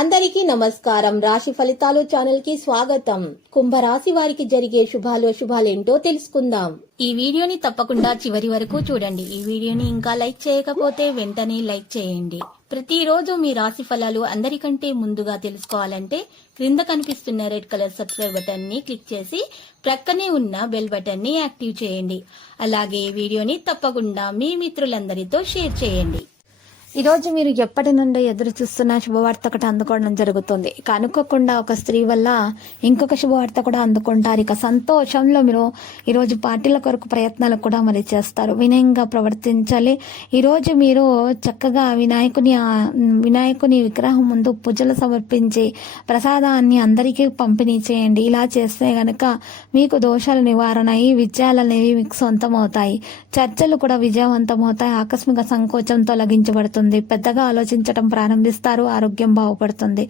అందరికీ నమస్కారం. రాశి ఫలితాలు ఛానల్ కి స్వాగతం. కుంభరాశి వారికి జరిగే శుభాలేంటో తెలుసుకుందాం. ఈ వీడియోని తప్పకుండా చివరి వరకు చూడండి. ఈ వీడియోని ఇంకా లైక్ చేయకపోతే వెంటనే లైక్ చేయండి. ప్రతిరోజు మీ రాశి ఫలాలు అందరికంటే ముందుగా తెలుసుకోవాలంటే క్రింద కనిపిస్తున్న రెడ్ కలర్ సబ్స్క్రైబ్ బటన్ ని క్లిక్ చేసి ప్రక్కనే ఉన్న బెల్ బటన్ ని యాక్టివ్ చేయండి. అలాగే ఈ వీడియోని తప్పకుండా మీ మిత్రులందరితో షేర్ చేయండి. ఈ రోజు మీరు ఎప్పటి నుండి ఎదురు చూస్తున్న శుభవార్త ఒకటి అందుకోవడం జరుగుతుంది. ఇక అనుకోకుండా ఒక స్త్రీ వల్ల ఇంకొక శుభవార్త కూడా అందుకుంటారు. ఇక సంతోషంలో మీరు ఈరోజు పార్టీల కొరకు ప్రయత్నాలు కూడా మరి చేస్తారు. వినయంగా ప్రవర్తించాలి. ఈరోజు మీరు చక్కగా వినాయకుని విగ్రహం ముందు పూజలు సమర్పించి ప్రసాదాన్ని అందరికీ పంపిణీ చేయండి. ఇలా చేస్తే గనక మీకు దోషాల నివారణ అయ్యి విజయాలు అనేవి మీకు సొంతం అవుతాయి. చర్చలు కూడా విజయవంతమవుతాయి. ఆకస్మిక సంకోచం తొలగించబడుతుంది. పెద్దగా ఆలోచించడం ప్రారంభిస్తారు. ఆరోగ్యం బాగుపడుతుంది.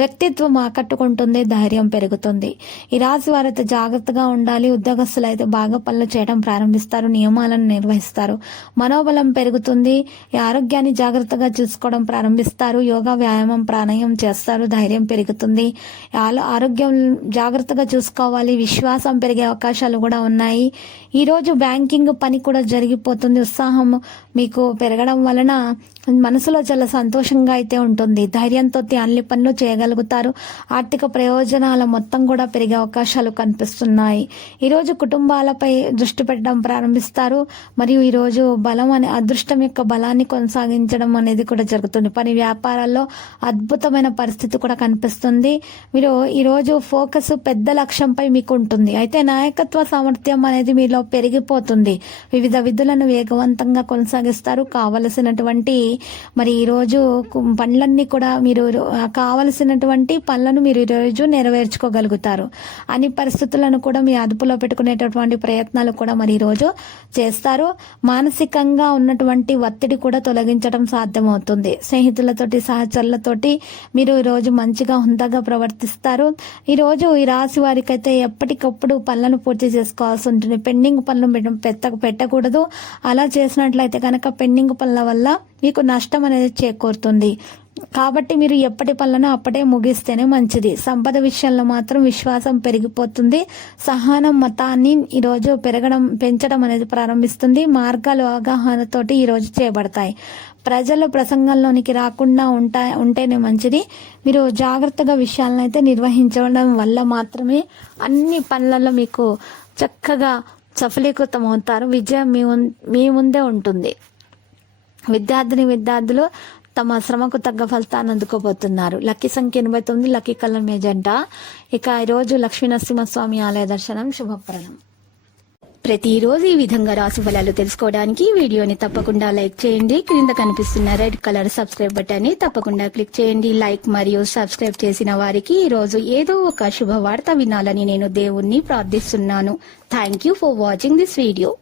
వ్యక్తిత్వం ఆకట్టుకుంటుంది. ధైర్యం పెరుగుతుంది. ఈ రాశి వారైతే జాగ్రత్తగా ఉండాలి. ఉద్యోగస్తులు అయితే బాగా పనులు చేయడం ప్రారంభిస్తారు. నియమాలను నిర్వహిస్తారు. మనోబలం పెరుగుతుంది. ఈ ఆరోగ్యాన్ని జాగ్రత్తగా చూసుకోవడం ప్రారంభిస్తారు. యోగా, వ్యాయామం, ప్రాణాయామం చేస్తారు. ధైర్యం పెరుగుతుంది. ఆరోగ్యం జాగ్రత్తగా చూసుకోవాలి. విశ్వాసం పెరిగే అవకాశాలు కూడా ఉన్నాయి. ఈ రోజు బ్యాంకింగ్ పని కూడా జరిగిపోతుంది. ఉత్సాహం మీకు పెరగడం వలన మనసులో చాలా సంతోషంగా అయితే ఉంటుంది. ధైర్యంతో అన్ని పనులు చేయగలుగుతారు. ఆర్థిక ప్రయోజనాల మొత్తం కూడా పెరిగే అవకాశాలు కనిపిస్తున్నాయి. ఈరోజు కుటుంబాలపై దృష్టి పెట్టడం ప్రారంభిస్తారు. మరియు ఈరోజు అదృష్టం యొక్క బలాన్ని కొనసాగించడం అనేది కూడా జరుగుతుంది. పని వ్యాపారాల్లో అద్భుతమైన పరిస్థితి కూడా కనిపిస్తుంది. మీరు ఈరోజు ఫోకస్ పెద్ద లక్ష్యంపై మీకు ఉంటుంది. అయితే నాయకత్వ సామర్థ్యం అనేది మీలో పెరిగిపోతుంది. వివిధ విధులను వేగవంతంగా కొనసాగిస్తారు. కావలసినటువంటి మరి ఈరోజు పనులన్నీ కూడా మీరు కావలసినటువంటి పనులను మీరు ఈరోజు నెరవేర్చుకోగలుగుతారు. అన్ని పరిస్థితులను కూడా మీ అదుపులో పెట్టుకునేటటువంటి ప్రయత్నాలు కూడా మరి ఈరోజు చేస్తారు. మానసికంగా ఉన్నటువంటి ఒత్తిడి కూడా తొలగించడం సాధ్యమవుతుంది. స్నేహితులతోటి, సహచరులతోటి మీరు ఈరోజు మంచిగా హుందాగా ప్రవర్తిస్తారు. ఈరోజు ఈ రాశి వారికి అయితే ఎప్పటికప్పుడు పనులను పూర్తి చేసుకోవాల్సి ఉంటుంది. పెండింగ్ పనులు పెట్టకూడదు. అలా చేసినట్లయితే కనుక పెండింగ్ పనుల వల్ల మీకు నష్టం అనేది చేకూరుతుంది. కాబట్టి మీరు ఎప్పటి పనులను అప్పటే ముగిస్తేనే మంచిది. సంపద విషయంలో మాత్రం విశ్వాసం పెరిగిపోతుంది. సహనం మతాన్ని ఈరోజు పెంచడం అనేది ప్రారంభిస్తుంది. మార్గాలు అవగాహనతోటి ఈరోజు చేయబడతాయి. ప్రజలు ప్రసంగంలోనికి రాకుండా ఉంటేనే మంచిది. మీరు జాగ్రత్తగా విషయాలను అయితే నిర్వహించడం వల్ల మాత్రమే అన్ని పనులలో మీకు చక్కగా సఫలీకృతం అవుతారు. విజయం మీ ముందే ఉంటుంది. విద్యార్థులు తమ శ్రమకు తగ్గ ఫలితాన్ని అందుకోబోతున్నారు. లక్కీ సంఖ్య 89, లక్కీ కలర్ మెజెంటా. ఇక ఈరోజు లక్ష్మీ నరసింహస్వామి ఆలయ దర్శనం శుభప్రదం. ప్రతిరోజు ఈ విధంగా రాశి ఫలాలు తెలుసుకోవడానికి వీడియోని తప్పకుండా లైక్ చేయండి. క్రింద కనిపిస్తున్న రెడ్ కలర్ సబ్స్క్రైబ్ బటన్ ని తప్పకుండా క్లిక్ చేయండి. లైక్ మరియు సబ్స్క్రైబ్ చేసిన వారికి ఈ రోజు ఏదో ఒక శుభవార్త వినాలని నేను దేవుణ్ణి ప్రార్థిస్తున్నాను. Thank you for watching this video.